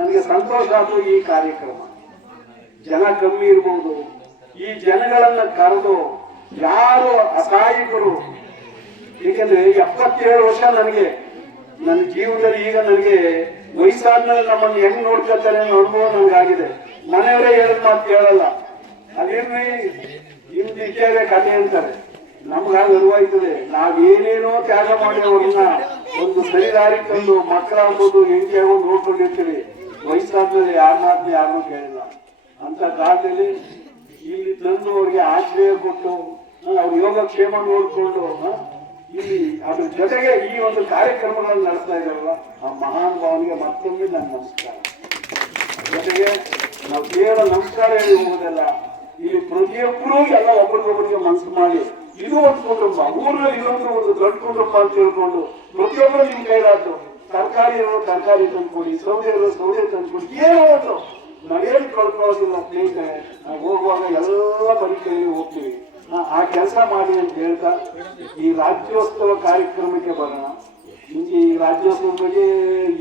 ನನಗೆ ಸಂತೋಷ ಆಯ್ತು. ಈ ಕಾರ್ಯಕ್ರಮ ಜನ ಕಮ್ಮಿ ಇರ್ಬೋದು, ಈ ಜನಗಳನ್ನ ಕರೆದು ಯಾರು ಅಸಹಾಯಕರು, ಏಕೆಂದ್ರೆ 77 ವರ್ಷ ನನಗೆ ನನ್ನ ಜೀವನದಲ್ಲಿ ಈಗ ನನಗೆ ವಯಸ್ಸಾದ್ಮೇಲೆ ನಮ್ಮನ್ನು ಹೆಂಗ್ ನೋಡ್ಕೊಳ್ತಾರೆ ಅನ್ನೋ ಅನುಭವ ನನಗಾಗಿದೆ. ಮನೆಯವರೇ ಹೇಳಿದ ಮಾತು ಕೇಳಲ್ಲ, ಅದೇನ್ರಿ ನಿಮ್ದು ಇದ್ದೇವೆ ಕಥೆ ಅಂತಾರೆ. ನಮ್ಗಾಗ ಅರಿವಾಯ್ತದೆ, ನಾವೇನೇನೋ ತ್ಯಾಗ ಮಾಡಿ ಅವ್ರನ್ನ ಒಂದು ಸರಿದಾರಿ ತಂದು ಮಕ್ಕಳಾಗ್ಬೋದು ಹೆಂಡತಿ ಆಗೋದು ನೋಡ್ಕೊಂಡಿರ್ತೀವಿ. ವಯಸ್ಸಾದ್ಮೇಲೆ ಯಾರನ್ನೂ ಕೇಳಿಲ್ಲ. ಅಂತ ಕಾಲದಲ್ಲಿ ಇಲ್ಲಿ ತಂದು ಅವ್ರಿಗೆ ಆಶ್ರಯ ಕೊಟ್ಟು ಅವ್ರ ಯೋಗಕ್ಷೇಮ ನೋಡ್ಕೊಂಡು ಇಲ್ಲಿ ಅದ್ರ ಜೊತೆಗೆ ಈ ಒಂದು ಕಾರ್ಯಕ್ರಮಗಳನ್ನು ನಡೆಸ್ತಾ ಇದ್ದಾರಲ್ಲ, ಆ ಮಹಾನ್ ಭಾವನಿಗೆ ಮತ್ತೊಮ್ಮೆ ನನ್ನ ನಮಸ್ಕಾರ. ಜೊತೆಗೆ ನಾವು ಕೇವಲ ನಮಸ್ಕಾರ ಹೇಳಿ ಹೋಗೋದಲ್ಲ, ಇಲ್ಲಿ ಪ್ರತಿಯೊಬ್ಬರು ಎಲ್ಲ ಒಬ್ಬರಿಗೊಬ್ಬರಿಗೆ ಮನಸ್ಸು ಮಾಡಿ ಇದು ಒಂದು ಕುಟುಂಬ, ಊರಲ್ಲಿ ಇದೊಂದು ಒಂದು ದೊಡ್ಡ ಕುಟುಂಬ ಅಂತ ತಿಳ್ಕೊಂಡು ಪ್ರತಿಯೊಬ್ಬರು ನಿಮ್ ಕೈಲಾದ್ರು ತರಕಾರಿ ಇರೋರು ತರಕಾರಿ ತಂದ್ಕೊಡಿ, ಸೌದೆ ಇರೋರು ಸೌದೆ ತಂದ್ಕೊಡಿ, ಏನೋ ಒಂದು ನಾವೇನು ಕಳ್ಕೊಳ್ಳೋದಿಲ್ಲ ಸ್ನೇಹಿತರೆ. ನಾವು ಹೋಗುವಾಗ ಎಲ್ಲ ಪರೀಕ್ಷೆಯಲ್ಲಿ ಹೋಗ್ತೀವಿ, ಆ ಕೆಲಸ ಮಾಡಿ ಅಂತ ಹೇಳ್ತಾ ಈ ರಾಜ್ಯೋತ್ಸವ ಕಾರ್ಯಕ್ರಮಕ್ಕೆ ಬರೋಣ. ಈ ರಾಜ್ಯೋತ್ಸವದ ಬಗ್ಗೆ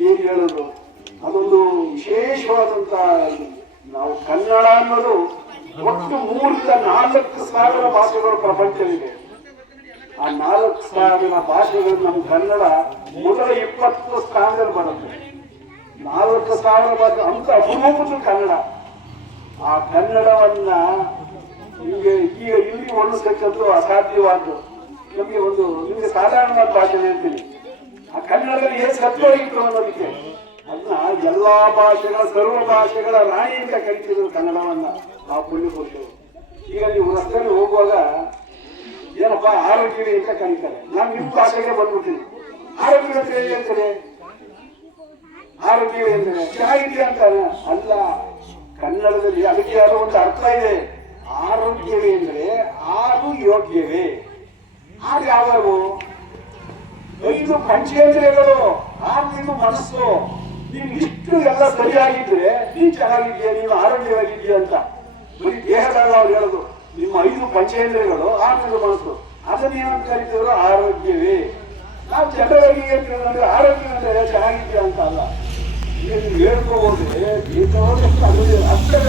ಏನ್ ಹೇಳೋದು, ಅದೊಂದು ವಿಶೇಷವಾದಂತ, ನಾವು ಕನ್ನಡ ಅನ್ನೋದು ಒಟ್ಟು 3,000-4,000 ಭಾಷೆಗಳು ಪ್ರಪಂಚವಿದೆ. ಆ 4,000 ಭಾಷೆಗಳು ನಮ್ಮ ಕನ್ನಡ ಮೊದಲ 20 ಸ್ಥಾನದಲ್ಲಿ ಬರುತ್ತೆ. 4,000 ಭಾಷೆ ಅಂತ ಅಪರೂಪದ ಕನ್ನಡ. ಆ ಕನ್ನಡವನ್ನ ನಿಮಗೆ ಈಗ ಇಲ್ಲಿ ಒಳ್ಳಿಸಕ್ಕಂತೂ ಅಸಾಧ್ಯವಾದ್ದು. ನಿಮಗೆ ಸಾಧಾರಣವಾದ ಭಾಷೆ ಹೇಳ್ತೀನಿ, ಆ ಕನ್ನಡದಲ್ಲಿ ಏನು ಸತ್ವ ಇತ್ತು ಅನ್ನೋದಕ್ಕೆ ಅದನ್ನ ಎಲ್ಲಾ ಭಾಷೆಗಳ ಸರ್ವ ಭಾಷೆಗಳ ರಾಣಿ ಅಂತ ಕರಿತಿದ್ರು ಕನ್ನಡವನ್ನ ಆ ಪುಣ್ಯ ಪುರುಷರು. ಈಗ ನೀವು ರಸ್ತೆಯಲ್ಲಿ ಹೋಗುವಾಗ ಏನಪ್ಪಾ ಆರೋಗ್ಯವೇ ಅಂತ ಕರೀತಾರೆ. ನಾನು ನಿಮ್ಮ ಭಾಷೆಗೆ ಬಂದ್ಬಿಡ್ತೀನಿ, ಆರೋಗ್ಯ ಅಂತ ಹೇಳಿ ಹೇಳ್ತಾರೆ. ಆರೋಗ್ಯವೇ ಅಂದರೆ ಚಹಾ ಇದೆಯಾ ಅಂತಾನೆ ಅಲ್ಲ, ಕನ್ನಡದಲ್ಲಿ ಅದಕ್ಕೆ ಯಾರೋ ಒಂದು ಅರ್ಥ ಇದೆ. ಆರೋಗ್ಯವೇ ಅಂದ್ರೆ ಆರು ಯೋಗ್ಯವೇ. ಆಗ ಯಾವ್ಯಾವು 5 ಪಂಚೇಂದ್ರಿಯಗಳು, 6 ಮನಸ್ಸು. ನೀನು ಇಷ್ಟು ಎಲ್ಲ ಸರಿಯಾಗಿದ್ರೆ ನೀನ್ ಚೆನ್ನಾಗಿದ್ಯಾ, ನೀನು ಆರೋಗ್ಯವಾಗಿದ್ಯಾ ಅಂತ. ಬರೀ ದೇಹದಾಗ ಅವ್ರು ಹೇಳೋದು ನಿಮ್ಮ 5 ಪಂಚೇಂದ್ರಿಯಗಳು, 6 ಮನಸ್ಸು, ಅದನ್ನೇನಂತ ಕರಿತೀವರು ಆರೋಗ್ಯವೇ. ನಾವು ಜನರಿಗೆ ಹೇಳ್ತೀವಿ ಆರೋಗ್ಯ ಅಂದ್ರೆ ಚೆನ್ನಾಗಿದ್ಯಾ ಅಂತ ಅಲ್ಲ. ಹೇಳ್ಕೋಬೋದ್ರೆ ಬೇಕಾದಷ್ಟು ಅಷ್ಟೇ